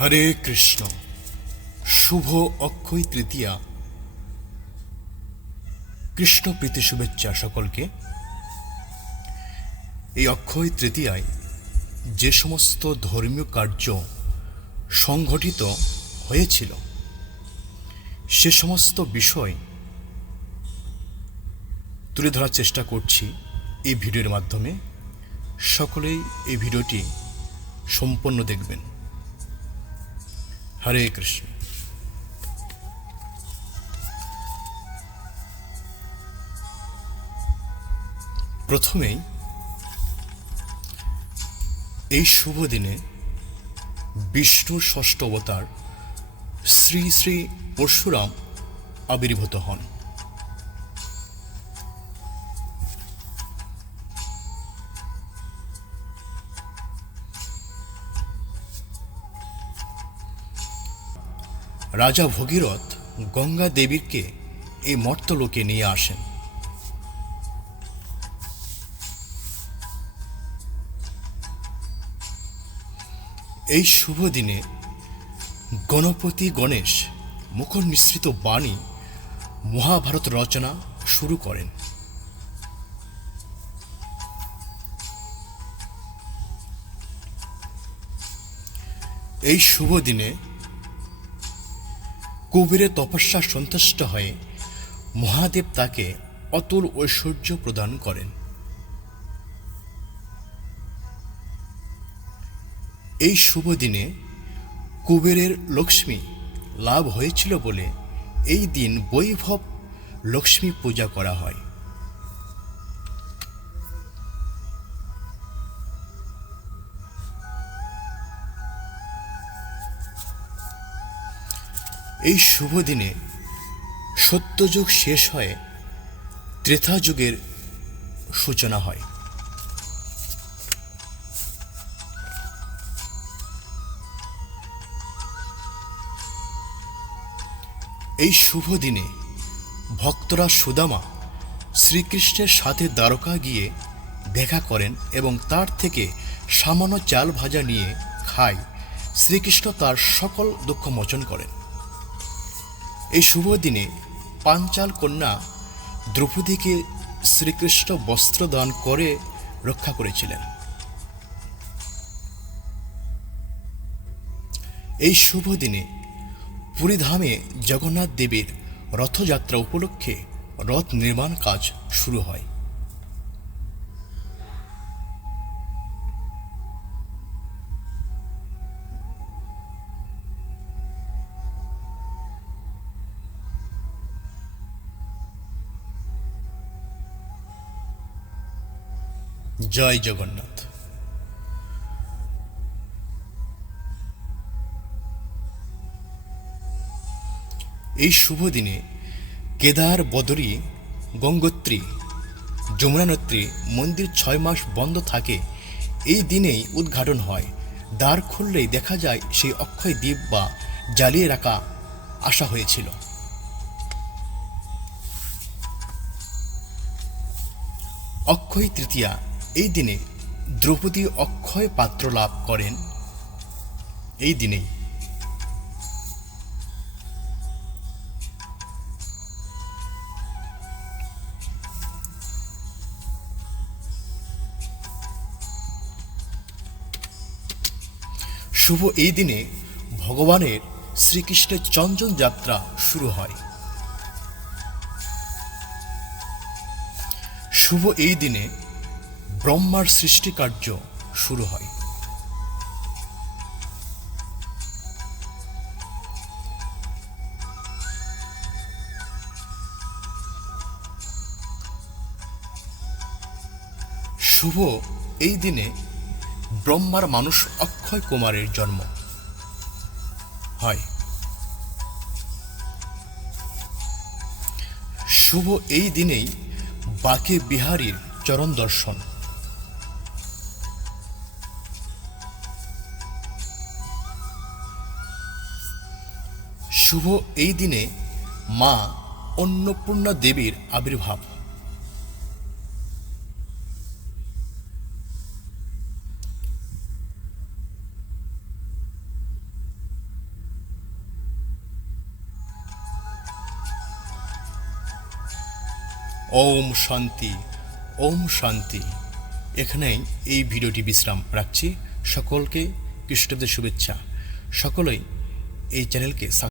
হরে কৃষ্ণ। শুভ অক্ষয় তৃতীয়া। কৃষ্ণ প্রীতি শুভেচ্ছা সকলকে। এই অক্ষয় তৃতীয়ায় যে সমস্ত ধর্মীয় কার্য সংঘটিত হয়েছিল, সে সমস্ত বিষয় তুলে ধরার চেষ্টা করছি এই ভিডিওর মাধ্যমে। সকলেই এই ভিডিওটি সম্পূর্ণ দেখবেন। হরে কৃষ্ণ প্রথমেই এই শুভ দিনে বিষ্ণুর ষষ্ঠ অবতার শ্রী শ্রী পরশুরাম আবির্ভূত হন। রাজা ভগীরথ গঙ্গা দেবীকে এই মর্তলোকে নিয়ে আসেন। এই শুভ দিনে গণপতি গণেশ মুখর মিশ্রিত বাণী মহাভারত রচনা শুরু করেন। এই শুভ দিনে কুবেরের তপস্যা সন্তুষ্ট হয়ে মহাদেব তাকে অতুল ঐশ্বর্য প্রদান করেন। এই শুভ দিনে কুবেরের লক্ষ্মী লাভ হয়েছিল বলে এই দিন বৈভব লক্ষ্মী পূজা করা হয়। এই শুভ দিনে সত্যযুগ শেষ হয়ে ত্রেতা যুগের সূচনা হয়। এই শুভ দিনে ভক্তরা সুদামা শ্রীকৃষ্ণের সাথে দ্বারকা গিয়ে দেখা করেন এবং তার থেকে সামান্য চাল ভাজা নিয়ে খায়। শ্রীকৃষ্ণ তার সকল দুঃখ মোচন করেন। এই শুভ দিনে পাঞ্চাল কন্যা দ্রৌপদীকে শ্রীকৃষ্ণ বস্ত্র দান করে রক্ষা করেছিলেন। এই শুভ দিনে পুরীধামে জগন্নাথ দেবীর রথযাত্রা উপলক্ষে রথ নির্মাণ কাজ শুরু হয়। জয় জগন্নাথ। এই শুভ দিনে কেদার বদরী, গঙ্গোত্রী, যমুনানত্রী, মন্দির ছয় মাস বন্ধ থাকে, এই দিনেই উদ্ঘাটন হয়। দ্বার খুললেই দেখা যায় সেই অক্ষয় দ্বীপ বা জ্বালিয়ে রাখা আসা হয়েছিল। অক্ষয় তৃতীয়া এই দিনে দ্রৌপদী অক্ষয় পাত্র লাভ করেন। এই দিনেই। শুভ এই দিনে ভগবানের শ্রীকৃষ্ণের চঞ্চল যাত্রা শুরু হয়। শুভ এই দিনে ব্রহ্মার সৃষ্টি কার্য শুরু হয়। শুভ এই দিনে ব্রহ্মার মানুষ অক্ষয় কুমারের জন্ম হয়। শুভ এই দিনেই বাকে বিহারীর চরণ দর্শন। শুভ এই দিনে মা অন্নপূর্ণা দেবীর আবির্ভাব। ওম শান্তি ওম শান্তি। এখানেই এই ভিডিওটি বিশ্রাম রাখছি। সকলকে খ্রিস্টদের শুভেচ্ছা। সকলেই এই চ্যানেলকে সাবস্ক্রাইব